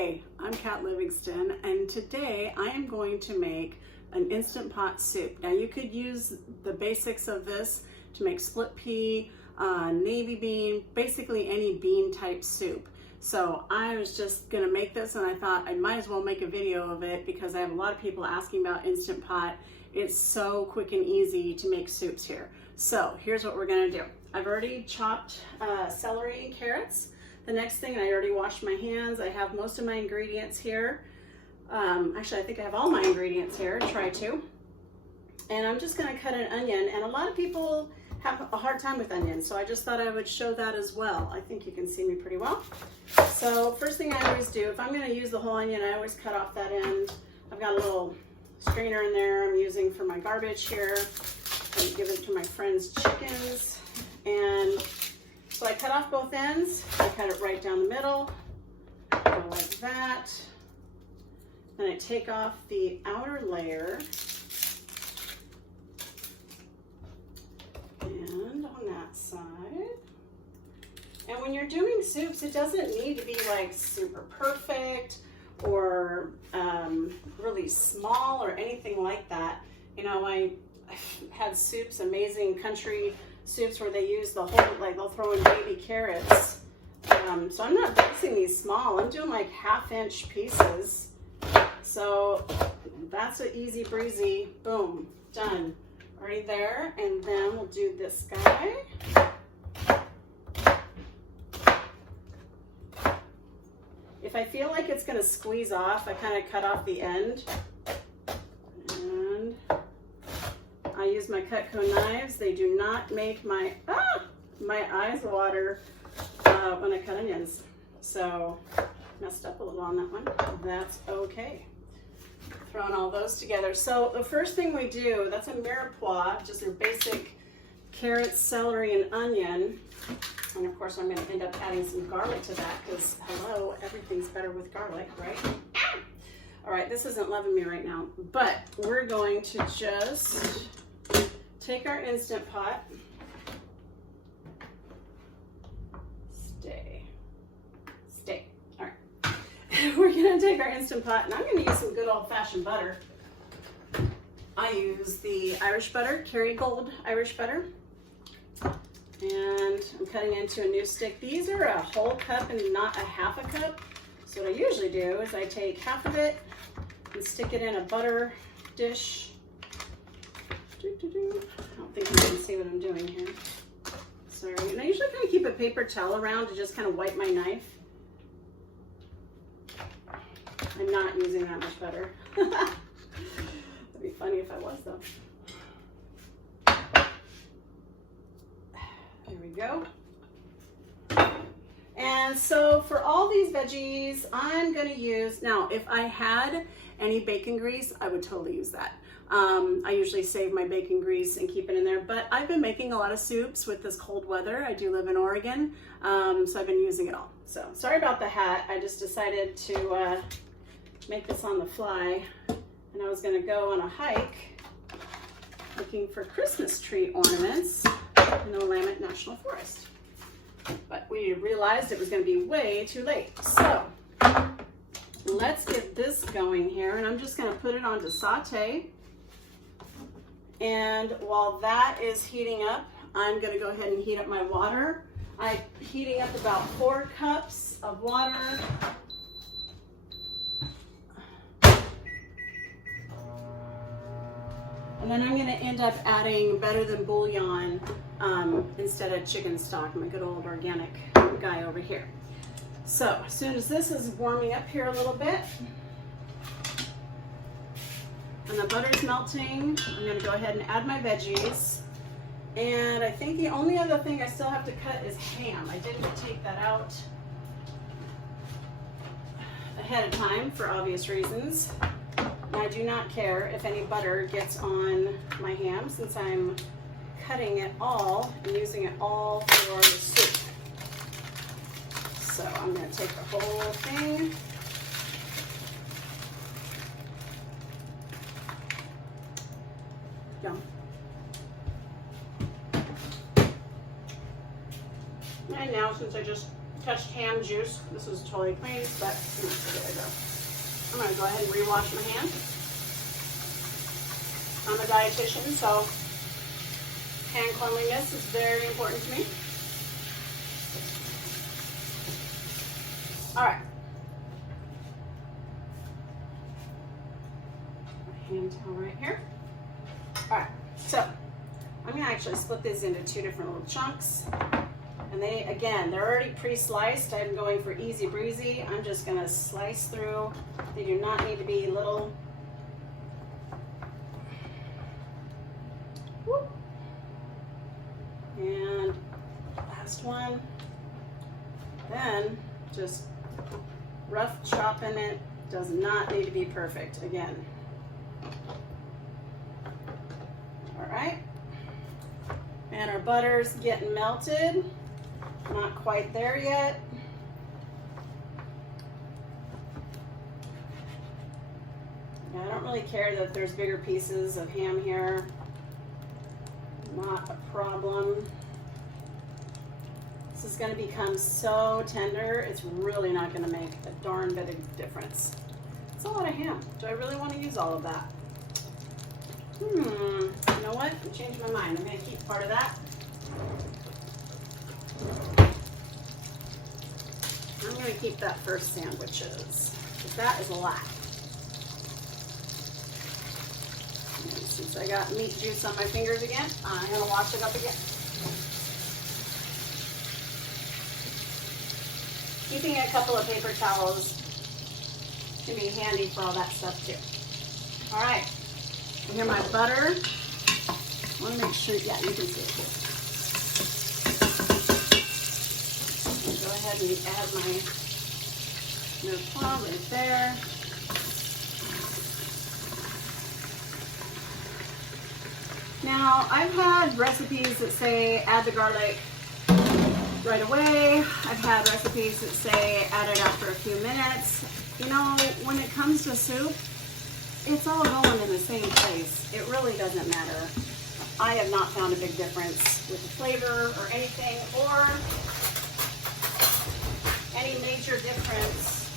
Hi, I'm Kat Livingston, and today I am going to make an Instant Pot soup. Now you could use the basics of this to make split pea, navy bean, basically any bean type soup. So I was just gonna make this and I thought I might as well make a video of it because I have a lot of people asking about Instant Pot. It's so quick and easy to make soups here. So here's what we're gonna do. I've already chopped celery and carrots. The next thing, I already washed my hands. I have most of my ingredients here. Actually, I think I have all my ingredients here, try to. And I'm just gonna cut an onion, and a lot of people have a hard time with onions, so I just thought I would show that as well. I think you can see me pretty well. So first thing I always do, if I'm gonna use the whole onion, I always cut off that end. I've got a little strainer in there I'm using for my garbage here. I give it to my friend's chickens. And so I cut off both ends. I cut it right down the middle, go like that. Then I take off the outer layer. And on that side. And when you're doing soups, it doesn't need to be like super perfect or really small or anything like that. You know, I've had soups, amazing country soups where they use the whole, like they'll throw in baby carrots. So I'm not dicing these small. I'm doing like 1/2-inch pieces. So that's an easy breezy, boom, done. Already there. And then we'll do this guy. If I feel like it's gonna squeeze off, I kind of cut off the end. And I use my Cutco knives. They do not make my eyes water when I cut onions. So messed up a little on that one. That's okay. Throwing all those together. So the first thing we do, that's a mirepoix, just your basic carrots, celery, and onion. And of course I'm going to end up adding some garlic to that because hello, everything's better with garlic, right? All right, this isn't loving me right now, but we're going to just take our Instant Pot. Stay. All right. We're gonna take our Instant Pot, and I'm gonna use some good old-fashioned butter. I use the Irish butter, Kerrygold Irish butter. And I'm cutting into a new stick. These are a whole cup and not a 1/2 cup. So what I usually do is I take half of it and stick it in a butter dish. I don't think you can see what I'm doing here. Sorry. And I usually kind of keep a paper towel around to just kind of wipe my knife. I'm not using that much butter. That'd be funny if I was though. There we go. And so for all these veggies, I'm gonna use, now if I had any bacon grease, I would totally use that. I usually save my bacon grease and keep it in there, but I've been making a lot of soups with this cold weather. I do live in Oregon, so I've been using it all. So sorry about the hat. I just decided to make this on the fly, and I was gonna go on a hike looking for Christmas tree ornaments in the Willamette National Forest. But we realized it was gonna be way too late. So let's get this going here, and I'm just gonna put it on to saute. And while that is heating up, I'm gonna go ahead and heat up my water. I'm heating up about 4 cups of water. And then I'm gonna end up adding Better Than Bouillon instead of chicken stock, my good old organic guy over here. So as soon as this is warming up here a little bit, and the butter's melting, I'm gonna go ahead and add my veggies. And I think the only other thing I still have to cut is ham. I didn't take that out ahead of time for obvious reasons. And I do not care if any butter gets on my ham since I'm cutting it all and using it all for the soup. So I'm going to take the whole thing. Yum. And now since I just cut touched ham juice. This was totally clean, but there we go. I'm gonna go ahead and rewash my hands. I'm a dietitian, so hand cleanliness is very important to me. All right. My hand towel right here. All right, so I'm gonna actually split these into 2 different little chunks. And they, again, they're already pre-sliced. I'm going for easy breezy. I'm just gonna slice through. They do not need to be little. Whoop. And last one. Then just rough chopping it. Does not need to be perfect, again. All right. And our butter's getting melted. Not quite there yet. Yeah, I don't really care that there's bigger pieces of ham here. Not a problem. This is going to become so tender, it's really not going to make a darn bit of difference. It's a lot of ham. Do I really want to use all of that? You know what? I changed my mind. I'm going to keep part of that. I'm going to keep that for sandwiches, because that is a lot. And since I got meat juice on my fingers again, I'm going to wash it up again. Keeping a couple of paper towels can be handy for all that stuff too. All right, and here my butter. I want to make sure, yeah, you can see it here. Go ahead and add my mirepoix right there. Now, I've had recipes that say add the garlic right away. I've had recipes that say add it after a few minutes. You know, when it comes to soup, it's all going in the same place. It really doesn't matter. I have not found a big difference with the flavor or anything, or any major difference.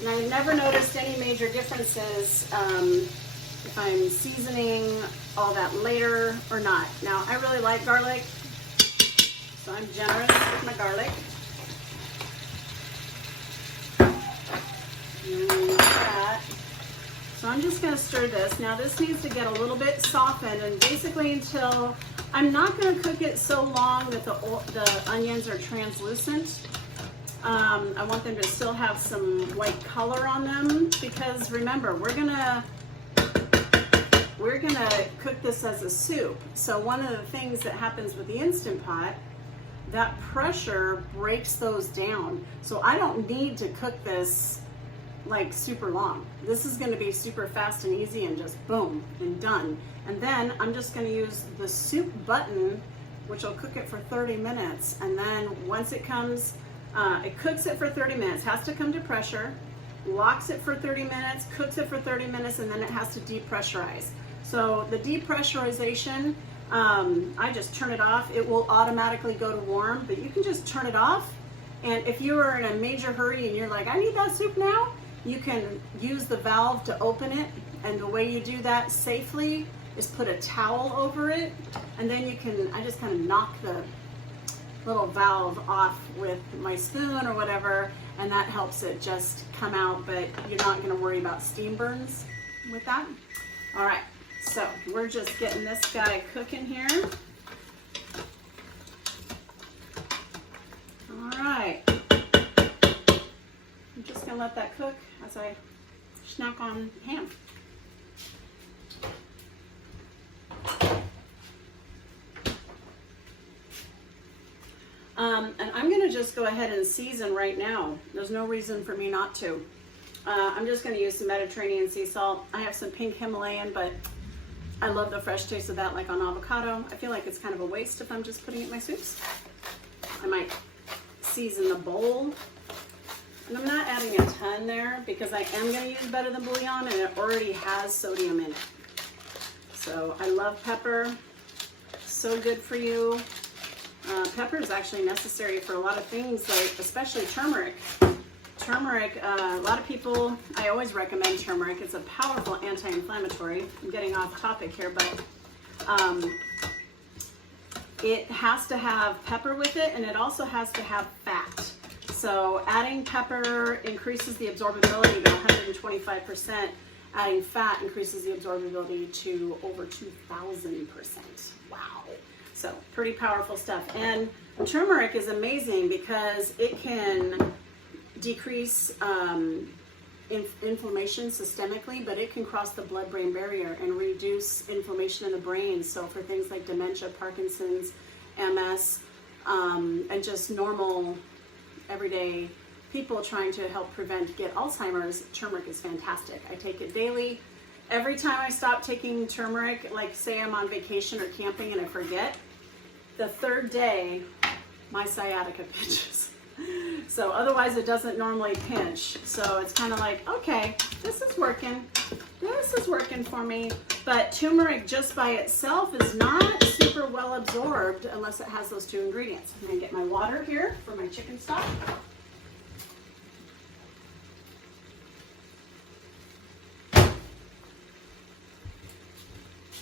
And I've never noticed any major differences if I'm seasoning all that later or not. Now, I really like garlic, so I'm generous with my garlic. And like that. So I'm just going to stir this. Now this needs to get a little bit softened, and basically until, I'm not going to cook it so long that the onions are translucent. I want them to still have some white color on them, because remember, we're gonna cook this as a soup. So one of the things that happens with the Instant Pot, that pressure breaks those down. So I don't need to cook this like super long. This is going to be super fast and easy and just boom and done. And then I'm just going to use the soup button, which will cook it for 30 minutes. And then once it comes, it cooks it for 30 minutes, has to come to pressure, locks it for 30 minutes, cooks it for 30 minutes, and then it has to depressurize. So the depressurization, I just turn it off. It will automatically go to warm, but you can just turn it off. And if you are in a major hurry and you're like, I need that soup now, you can use the valve to open it. And the way you do that safely is put a towel over it. And then you can, I just kind of knock the little valve off with my spoon or whatever, and that helps it just come out, but you're not going to worry about steam burns with that. All right, so we're just getting this guy cooking here. All right, I'm just going to let that cook as I snack on ham. And I'm going to just go ahead and season right now. There's no reason for me not to. I'm just going to use some Mediterranean sea salt. I have some pink Himalayan, but I love the fresh taste of that, like on avocado. I feel like it's kind of a waste if I'm just putting it in my soups. I might season the bowl. And I'm not adding a ton there because I am going to use Better Than Bouillon, and it already has sodium in it. So I love pepper. So good for you. Pepper is actually necessary for a lot of things, like especially turmeric. Turmeric, a lot of people, I always recommend turmeric. It's a powerful anti-inflammatory. I'm getting off topic here, but it has to have pepper with it, and it also has to have fat. So adding pepper increases the absorbability to 125%. Adding fat increases the absorbability to over 2,000%. Wow. So pretty powerful stuff. And turmeric is amazing because it can decrease inflammation systemically, but it can cross the blood-brain barrier and reduce inflammation in the brain. So for things like dementia, Parkinson's, MS, and just normal everyday people trying to help get Alzheimer's, turmeric is fantastic. I take it daily. Every time I stop taking turmeric, like say I'm on vacation or camping and I forget, the third day my sciatica pinches. So otherwise it doesn't normally pinch. So it's kind of like, okay, this is working. This is working for me. But turmeric just by itself is not super well absorbed unless it has those two ingredients. I'm gonna get my water here for my chicken stock.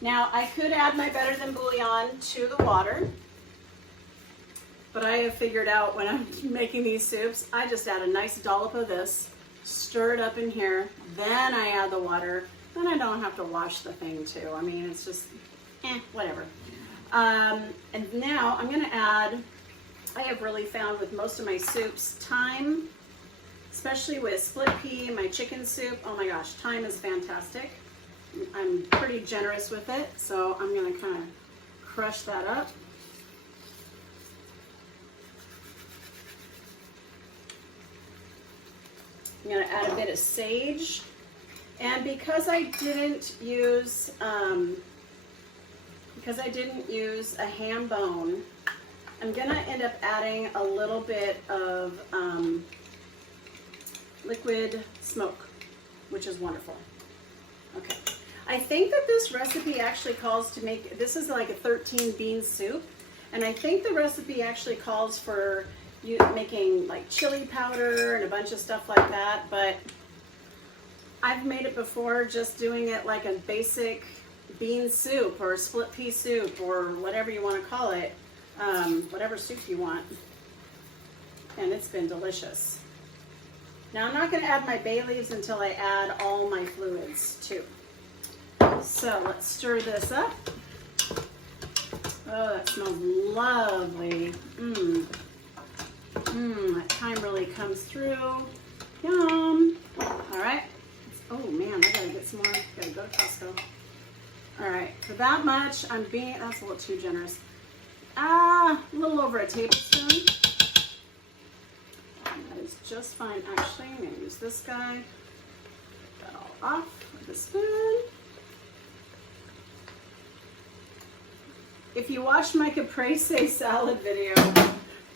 Now I could add my better than bouillon to the water, but I have figured out when I'm making these soups, I just add a nice dollop of this, stir it up in here, then I add the water, then I don't have to wash the thing too. I mean, it's just, whatever. And now I'm gonna add, I have really found with most of my soups, thyme, especially with split pea, my chicken soup, oh my gosh, thyme is fantastic. I'm pretty generous with it, so I'm gonna kind of crush that up. I'm gonna add a bit of sage, and because I didn't use a ham bone, I'm gonna end up adding a little bit of liquid smoke, which is wonderful. Okay, I think that this recipe actually calls to make, this is like a 13 bean soup, and I think the recipe actually calls for you making like chili powder and a bunch of stuff like that, but I've made it before just doing it like a basic bean soup or split pea soup or whatever you want to call it, whatever soup you want, and it's been delicious. Now I'm not going to add my bay leaves until I add all my fluids too. So let's stir this up. Oh, that smells lovely. That thyme really comes through. Yum. All right. Oh man, I gotta get some more. Gotta go to Costco. All right, for that much, that's a little too generous. A little over a tablespoon. That is just fine. Actually, I'm gonna use this guy. Get that all off with a spoon. If you watched my caprese salad video,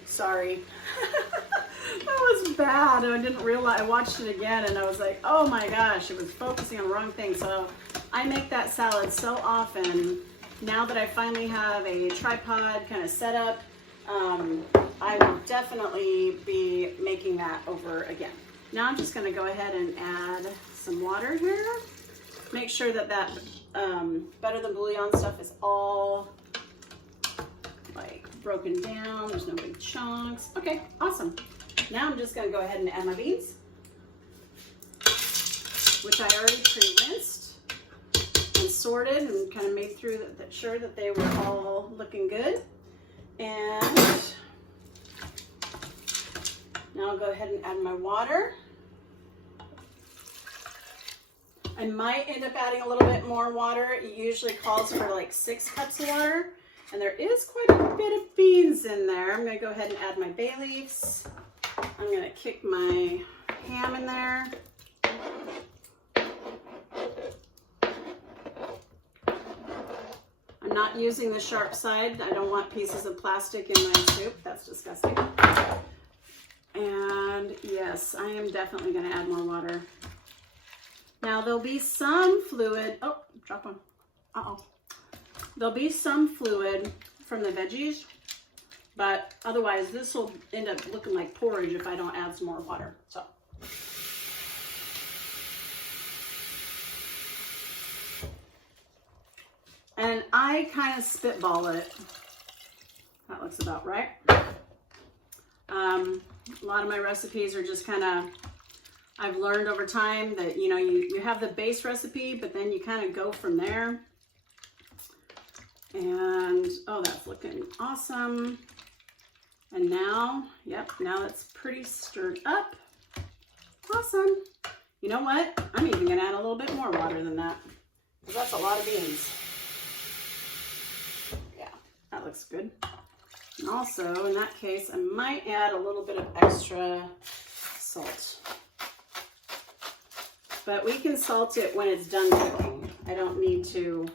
sorry. That was bad. I didn't realize, I watched it again and I was like, oh my gosh, it was focusing on the wrong thing. So I make that salad so often. Now that I finally have a tripod kind of set up, I will definitely be making that over again. Now I'm just gonna go ahead and add some water here. Make sure that better than bouillon stuff is all like broken down. There's no big chunks. Okay, awesome. Now I'm just gonna go ahead and add my beans, which I already pre-rinsed and sorted and kind of made sure that they were all looking good. And now I'll go ahead and add my water. I might end up adding a little bit more water. It usually calls for like 6 cups of water. And there is quite a bit of beans in there. I'm gonna go ahead and add my bay leaves. I'm gonna kick my ham in there. I'm not using the sharp side. I don't want pieces of plastic in my soup. That's disgusting. And yes, I am definitely gonna add more water. Now there'll be some fluid. Oh, drop one. Uh-oh. There'll be some fluid from the veggies, But otherwise, this will end up looking like porridge if I don't add some more water. So. And I kind of spitball it. That looks about right. A lot of my recipes are just kind of, I've learned over time that, you know, you have the base recipe, but then you kind of go from there. And, oh, that's looking awesome. And now, yep, now it's pretty stirred up. Awesome. You know what? I'm even gonna add a little bit more water than that, because that's a lot of beans. Yeah, that looks good. And also, in that case, I might add a little bit of extra salt. But we can salt it when it's done cooking. I don't need to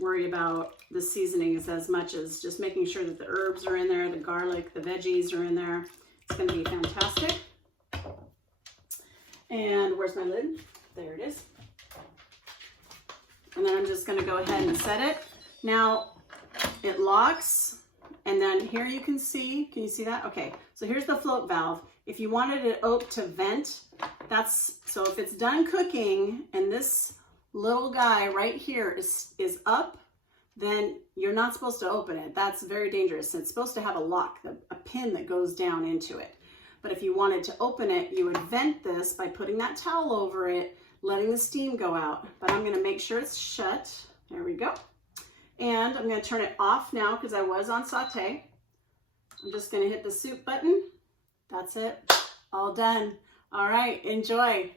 worry about the seasonings as much as just making sure that the herbs are in there, the garlic, the veggies are in there. It's going to be fantastic. And where's my lid? There it is. And then I'm just going to go ahead and set it. Now it locks, and then here you can see you that? Okay, so here's the float valve. If you wanted it to vent, so if it's done cooking and this little guy right here is up, then you're not supposed to open it. That's very dangerous. It's supposed to have a lock, a pin that goes down into it. But if you wanted to open it, you would vent this by putting that towel over it, letting the steam go out. But I'm gonna make sure it's shut. There we go. And I'm gonna turn it off now because I was on saute. I'm just gonna hit the soup button. That's it, all done. All right, enjoy.